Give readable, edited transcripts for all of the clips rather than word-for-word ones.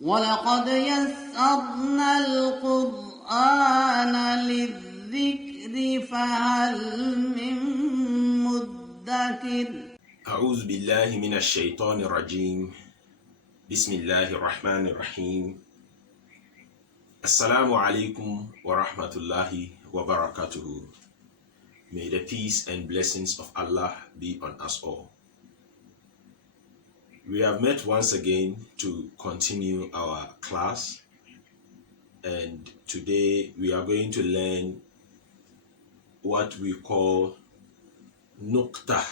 وَلَقَدْ يَسَّرْنَا الْقُرْآنَ لِلذِّكْرِ فَهَلْ مِن مُّدَّكِرٍ أعوذ بالله من الشيطان الرجيم بسم الله الرحمن الرحيم Assalamu alaikum wa rahmatullahi wa barakatuhu. May the peace and blessings of Allah be on us all. We have met once again to continue our class, and today we are going to learn what we call Nuqtah.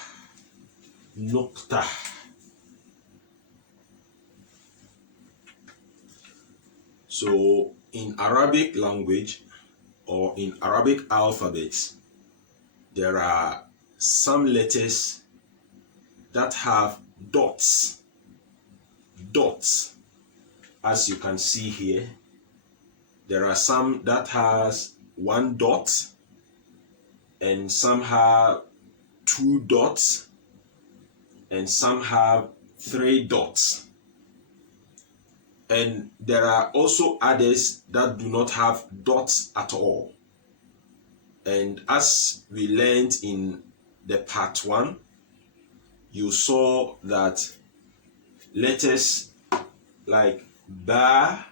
So in Arabic language or in Arabic alphabets, there are some letters that have dots. As you can see here, there are some that has one dot, and some have two dots, and some have three dots. And there are also others that do not have dots at all. And as we learned in the part 1, you saw that letters like ba,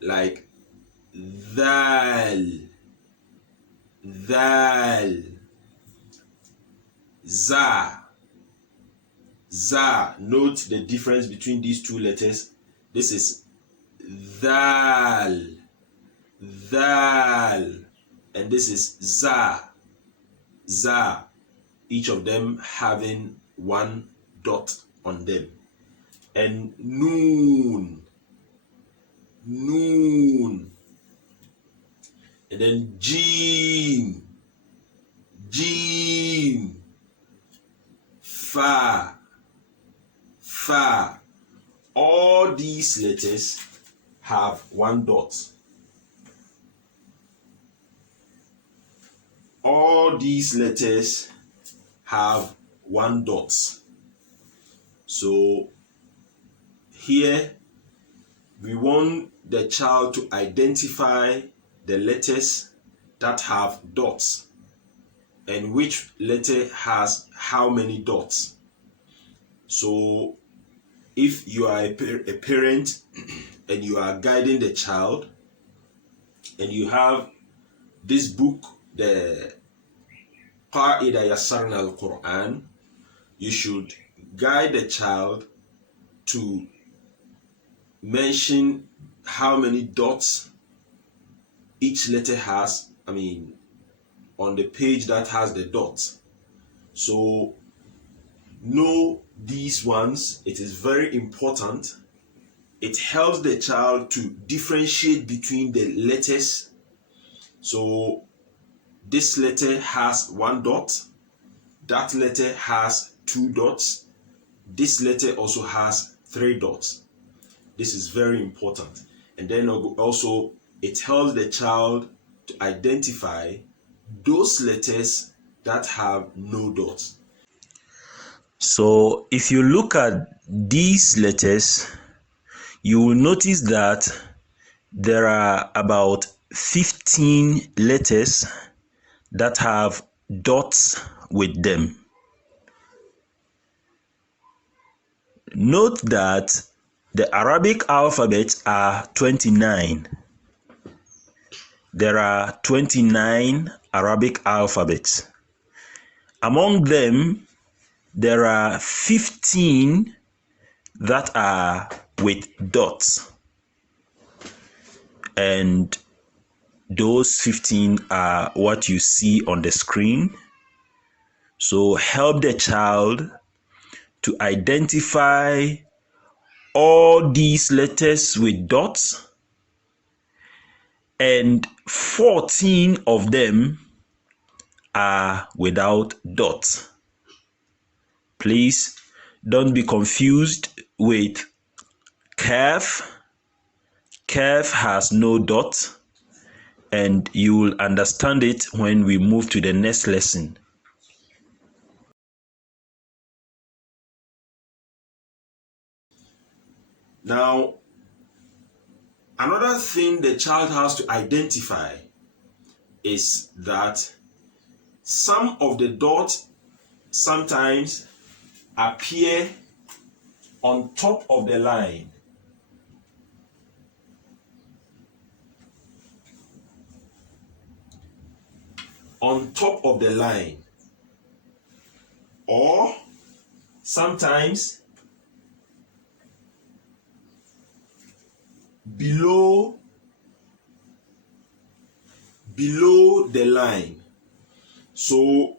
like dhal, za. Note the difference between these two letters. This is dhal, and this is za. Each of them having one dot on them. And noon, and then jim, fa. All these letters have one dot. All these letters have one dot. So here we want the child to identify the letters that have dots and which letter has how many dots. So if you are a parent and you are guiding the child and you have this book, the Qa'ida Yassarna al-Quran, you should guide the child to mention how many dots each letter has, on the page that has the dots. So know these ones. It is very important. It helps the child to differentiate between the letters. So this letter has one dot, that letter has two dots, this letter also has three dots. This is very important. And then also it helps the child to identify those letters that have no dots. So if you look at these letters, you will notice that there are about 15 letters that have dots with them. Note that the Arabic alphabet are 29. There are 29 Arabic alphabets. Among them, there are 15 that are with dots. And those 15 are what you see on the screen. So help the child to identify all these letters with dots, and 14 of them are without dots. Please don't be confused with Kaf. Kaf has no dot, and you will understand it when we move to the next lesson. Now, another thing the child has to identify is that some of the dots sometimes appear on top of the line. On top of the line, or sometimes below the line. So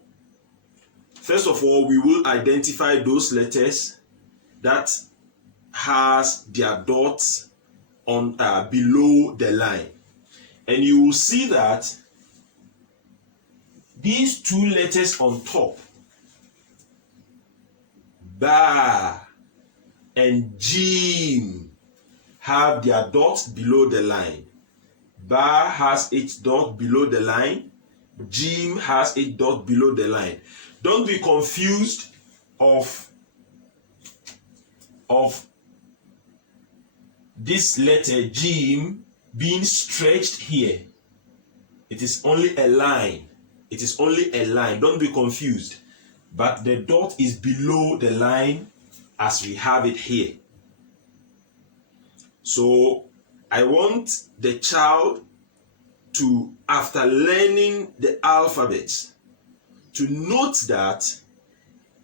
first of all, we will identify those letters that has their dots on below the line, and you will see that these two letters on top, Ba and Jim, have their dots below the line. Ba has its dot below the line. Jim has its dot below the line. Don't be confused of this letter Jim being stretched here. It is only a line. It is only a line. Don't be confused. But the dot is below the line as we have it here. So I want the child to, after learning the alphabet, to note that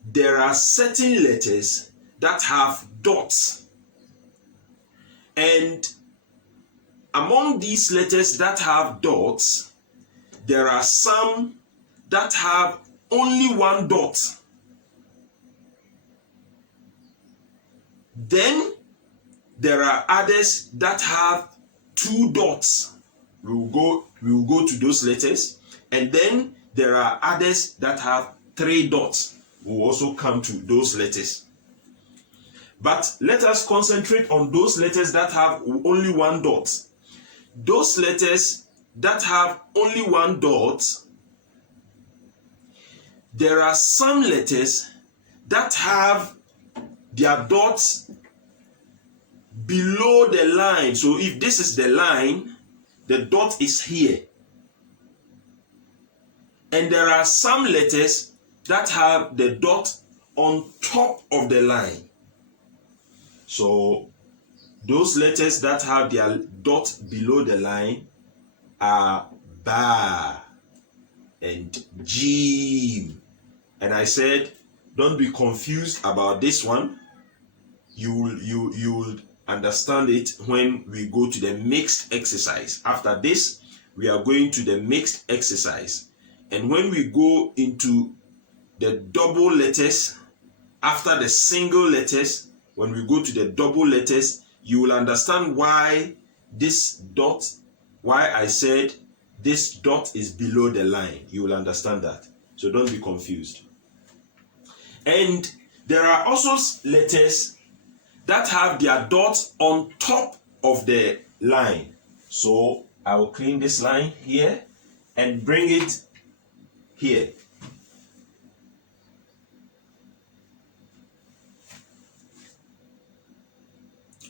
there are certain letters that have dots. And among these letters that have dots, there are some that have only one dot. Then there are others that have two dots. We will go to those letters. And then there are others that have three dots. We will also come to those letters. But let us concentrate on those letters that have only one dot. Those letters that have only one dot, there are some letters that have their dots below the line. So if this is the line, the dot is here. And there are some letters that have the dot on top of the line. So those letters that have their dot below the line are Ba and Jim. And I said, don't be confused about this one. You'll understand it when we go to the mixed exercise. After this, we are going to the mixed exercise. And when we go into the double letters, after the single letters, when we go to the double letters, you will understand why this dot, why I said this dot is below the line. You will understand that. So don't be confused. And there are also letters that have their dots on top of the line. So I will clean this line here and bring it here.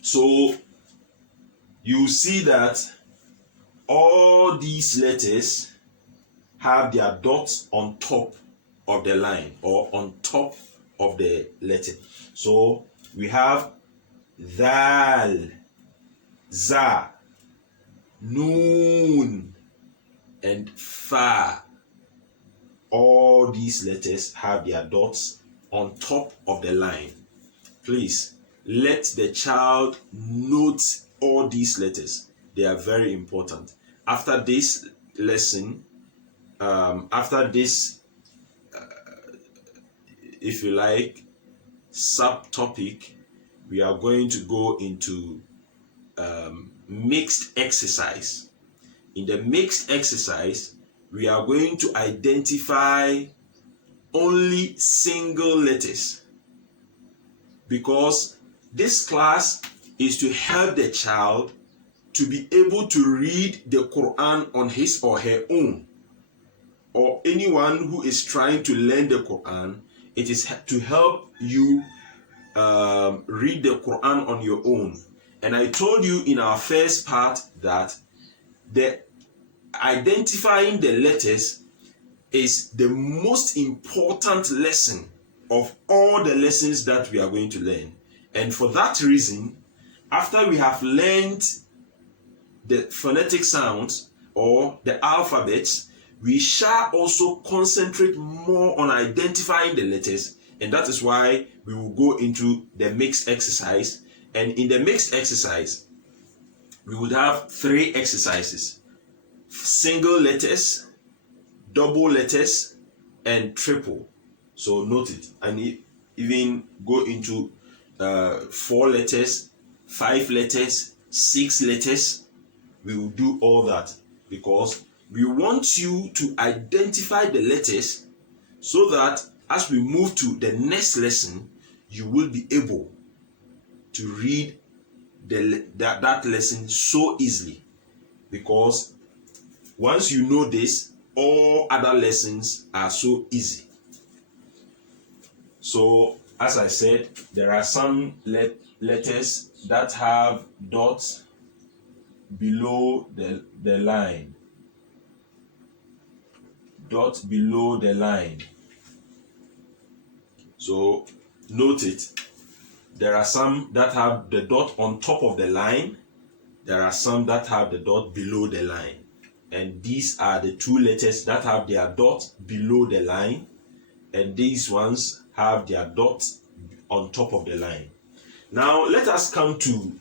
So you see that all these letters have their dots on top of the line or on top of the letter. So we have Dal, Za, Noon, and Fa. All these letters have their dots on top of the line. Please let the child note all these letters. They are very important. After this lesson, after this, if you like, subtopic, we are going to go into mixed exercise. In the mixed exercise, we are going to identify only single letters, because this class is to help the child to be able to read the Quran on his or her own, or anyone who is trying to learn the Quran. It is to help you read the Quran on your own. And I told you in our first part that the identifying the letters is the most important lesson of all the lessons that we are going to learn. And for that reason, after we have learned the phonetic sounds or the alphabets, we shall also concentrate more on identifying the letters, and that is why we will go into the mixed exercise. And in the mixed exercise, we would have 3 exercises: single letters, double letters, and triple. So note it, and even go into 4 letters, 5 letters, 6 letters. We will do all that because we want you to identify the letters so that as we move to the next lesson, you will be able to read that lesson so easily, because once you know this, all other lessons are so easy. So as I said, there are some letters that have dots below the line. Dot below the line. So note it. There are some that have the dot on top of the line. There are some that have the dot below the line. And these are the 2 letters that have their dot below the line. And these ones have their dot on top of the line. Now let us come to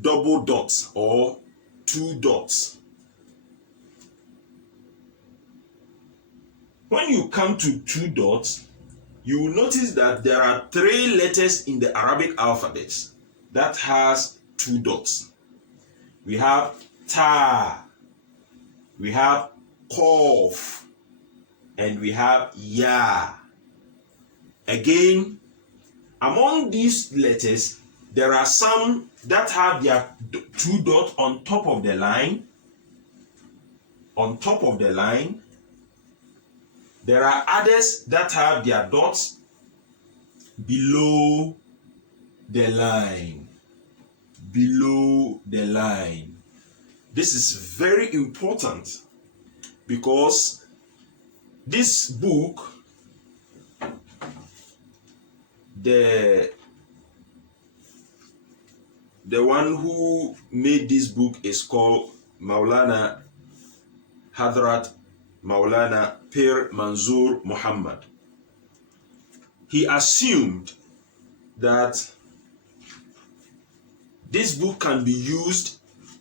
double dots or 2 dots. When you come to 2 dots, you will notice that there are 3 letters in the Arabic alphabet that has 2 dots. We have ta, we have qaf, and we have ya. Again, among these letters, there are some that have their 2 dots on top of the line. On top of the line. There are others that have their dots below the line. Below the line. This is very important because this book, the one who made this book is called Maulana Hadrat Maulana Pir Manzoor Muhammad. He assumed that this book can be used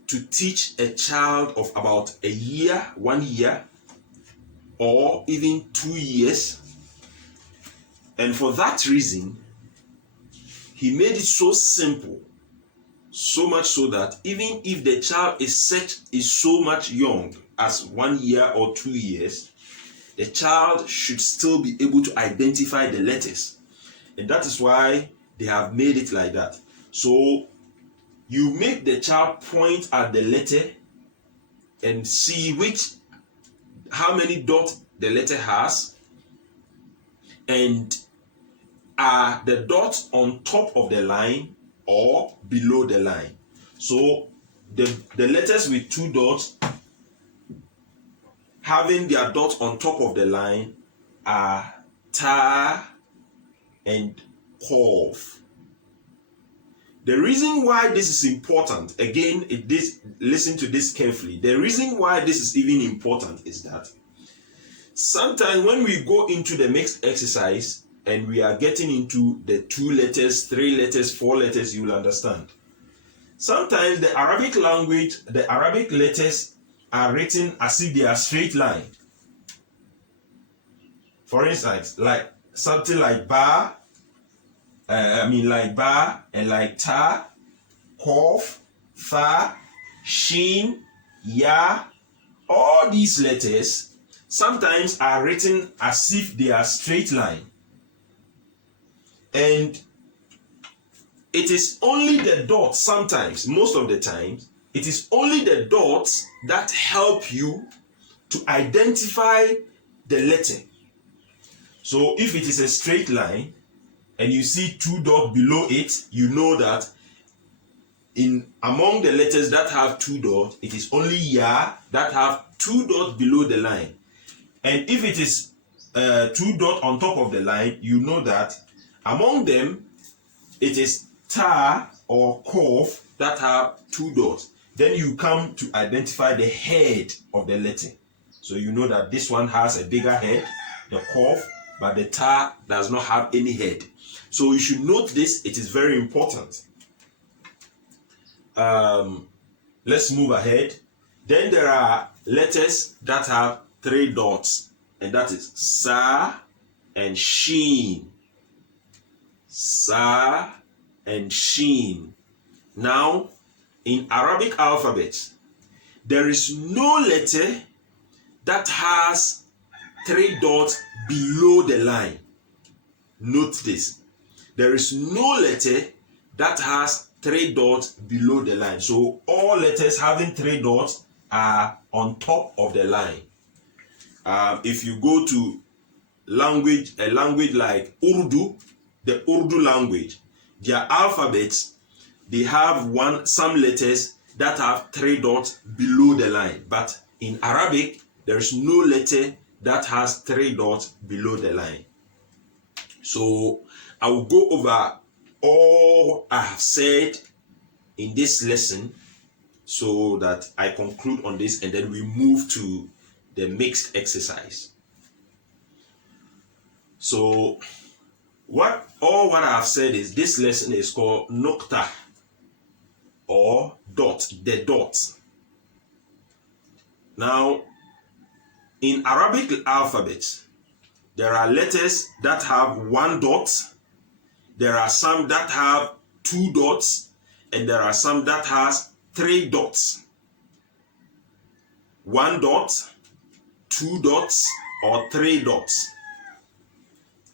to teach a child of about 1 year, or even 2 years. And for that reason, he made it so simple, so much so that even if the child is so much young as 1 year or 2 years, the child should still be able to identify the letters. And that is why they have made it like that. So you make the child point at the letter and see how many dots the letter has, and are the dots on top of the line or below the line. So the letters with 2 dots having their dots on top of the line are ta and qaf. The reason why this is important, again, listen to this carefully. The reason why this is even important is that sometimes when we go into the mixed exercise and we are getting into the 2 letters, 3 letters, 4 letters, you will understand. Sometimes the Arabic language, the Arabic letters are written as if they are straight line. For instance, like something like ba, like ba and like ta, qaf, fa, shin, ya. All these letters sometimes are written as if they are straight line. And it is only the dots sometimes, most of the times, it is only the dots that help you to identify the letter. So if it is a straight line and you see 2 dots below it, you know that among the letters that have 2 dots, it is only ya that have 2 dots below the line. And if it is 2 dots on top of the line, you know that among them it is ta or kof that have 2 dots. Then you come to identify the head of the letter. So you know that this one has a bigger head, the kof, but the ta does not have any head. So you should note this, it is very important. Let's move ahead. Then there are letters that have 3 dots, and that is sa and shin. Sa and shin. Now, in Arabic alphabet, there is no letter that has 3 dots below the line. Note this. There is no letter that has 3 dots below the line. So all letters having 3 dots are on top of the line. If you go to a language like Urdu, the Urdu language, their alphabets, they have some letters that have 3 dots below the line. But in Arabic, there is no letter that has 3 dots below the line. So I will go over all I have said in this lesson so that I conclude on this, and then we move to the mixed exercise. So what I have said is this lesson is called Nokta, or dot, the dot. Now, in Arabic alphabet, there are letters that have 1 dot, there are some that have 2 dots, and there are some that has 3 dots. 1 dot, 2 dots, or 3 dots.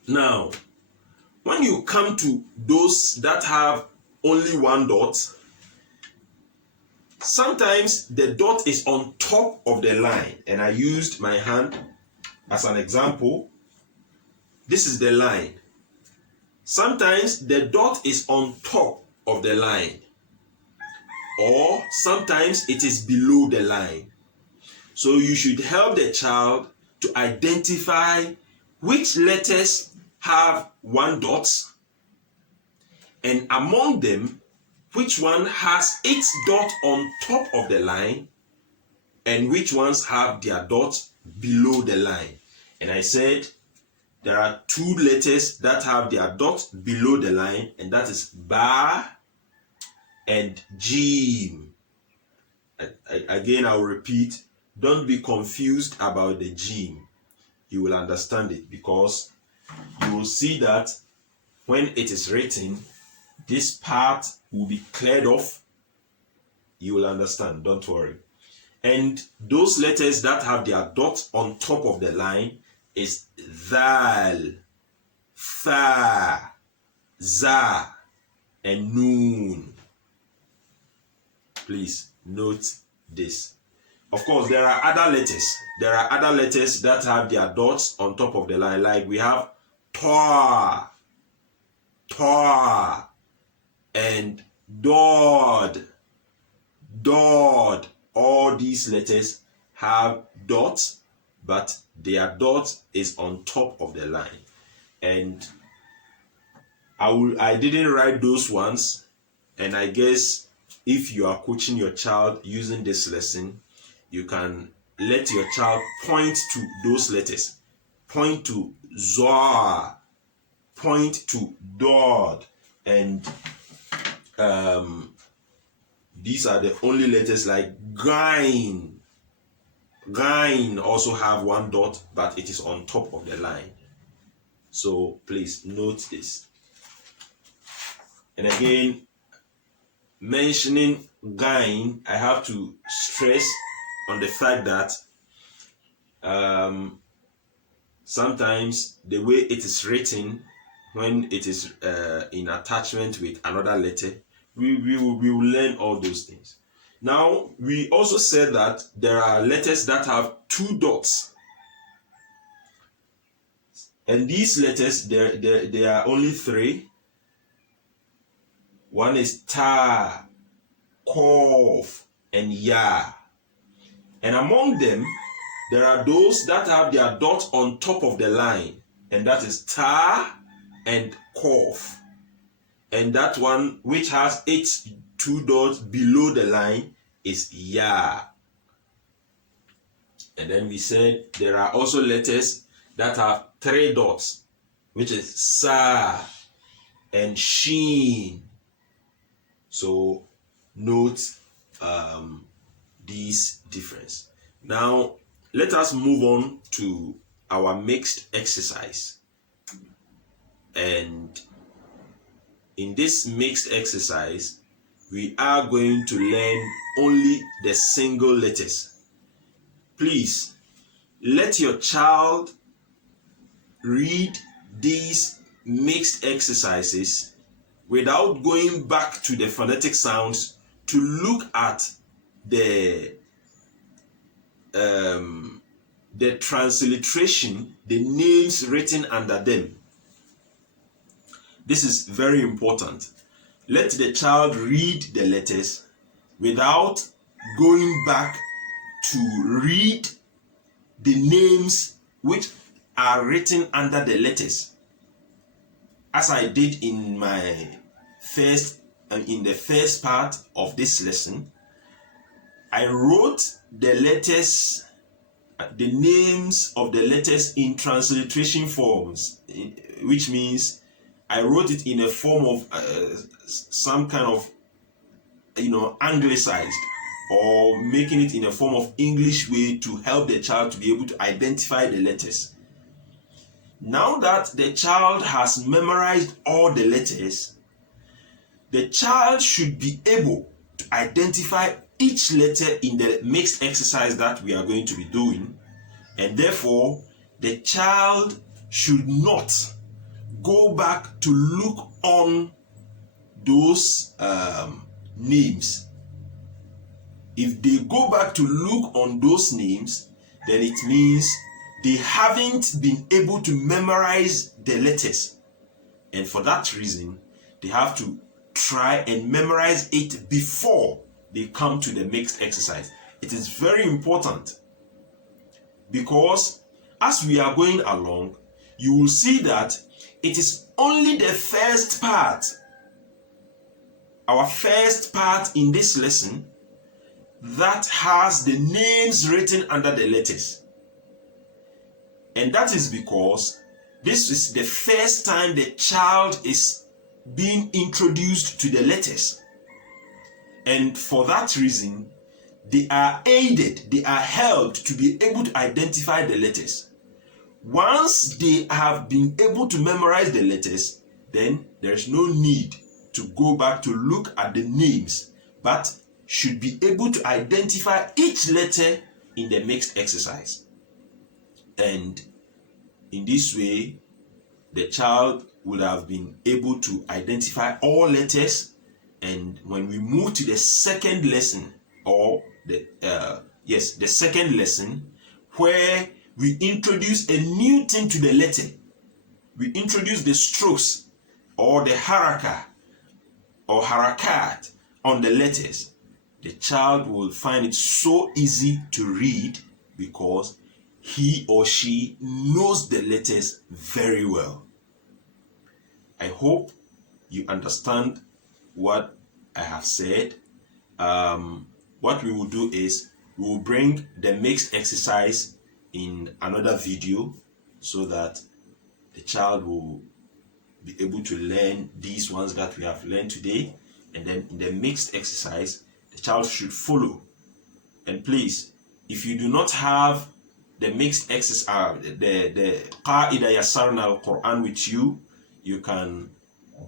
Now, when you come to those that have only 1 dot, sometimes the dot is on top of the line, and I used my hand as an example. This is the line. Sometimes the dot is on top of the line, or sometimes it is below the line. So you should help the child to identify which letters have 1 dot, and among them, which one has its dot on top of the line, and which ones have their dot below the line. And I said there are 2 letters that have their dot below the line, and that is ba and jim. Again, I will repeat, don't be confused about the jim. You will understand it, because you will see that when it is written, this part will be cleared off. You will understand, don't worry. And those letters that have their dot on top of the line is dhal, tha, za, and noon. Please note this. Of course, there are other letters. There are other letters that have their dots on top of the line. Like we have ta, ta, and dod, dod. All these letters have dots, but their dot is on top of the line. And I didn't write those ones, and I guess if you are coaching your child using this lesson, you can let your child point to those letters. Point to zoa, point to dod, and these are the only letters. Like gain. Gain also have 1 dot, but it is on top of the line. So please note this. And again, mentioning gain, I have to stress on the fact that sometimes the way it is written, when it is in attachment with another letter, we will learn all those things. Now, we also said that there are letters that have 2 dots. And these letters, there are only 3. One is ta, Qaf, and Ya. And among them, there are those that have their dot on top of the line, and that is Ta and Qaf. And that one which has its two dots below the line is Ya. And then we said there are also letters that have three dots, which is Sa and Shin. So note these difference. Now let us move on to our mixed exercise. And in this mixed exercise, we are going to learn only the single letters. Please let your child read these mixed exercises without going back to the phonetic sounds to look at the transliteration, the names written under them. This is very important. Let the child read the letters without going back to read the names which are written under the letters. As I did in the first part of this lesson, I wrote the letters, the names of the letters in transliteration forms, which means I wrote it in a form of some kind of, anglicized, or making it in a form of English way to help the child to be able to identify the letters. Now that the child has memorized all the letters, the child should be able to identify each letter in the mixed exercise that we are going to be doing, and therefore the child should not go back to look on those names. If they go back to look on those names, then it means they haven't been able to memorize the letters. And for that reason, they have to try and memorize it before they come to the mixed exercise. It is very important, because as we are going along, you will see that it is only the first part, our first part in this lesson, that has the names written under the letters. And that is because this is the first time the child is being introduced to the letters. And for that reason, they are aided, they are helped to be able to identify the letters. Once they have been able to memorize the letters, then there's no need to go back to look at the names, but should be able to identify each letter in the mixed exercise. And in this way, the child would have been able to identify all letters. And when we move to the second lesson, or the second lesson, where we introduce a new thing to the letter, we introduce the strokes or the haraka or harakat on the letters, the child will find it so easy to read because he or she knows the letters very well. I hope you understand what I have said. What we will do is we will bring the mixed exercise in another video so that the child will be able to learn these ones that we have learned today, and then in the mixed exercise the child should follow. And please, if you do not have the mixed exercise, the Qa'ida Yassarna al-Quran with you, you can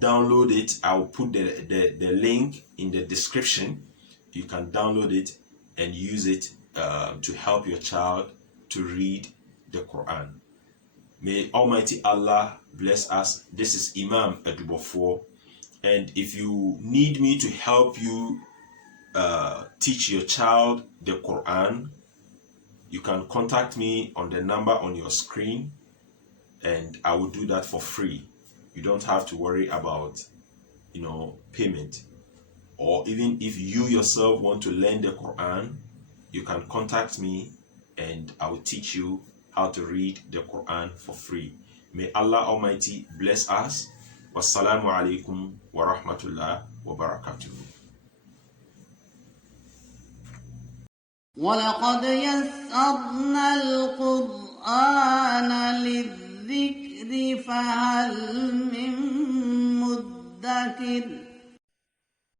download it. I'll put the link in the description. You can download it and use it to help your child to read the Quran. May Almighty Allah bless us. This is Imam Edubofo, and if you need me to help you teach your child the Quran, you can contact me on the number on your screen, and I will do that for free. You don't have to worry about payment. or even if you yourself want to learn the Quran, you can contact me and I will teach you how to read the Quran for free. May Allah Almighty bless us. Wassalamu alaikum wa rahmatullah wa barakatuh. وَلَقَدْ يَسَّرْنَا الْقُرْآنَ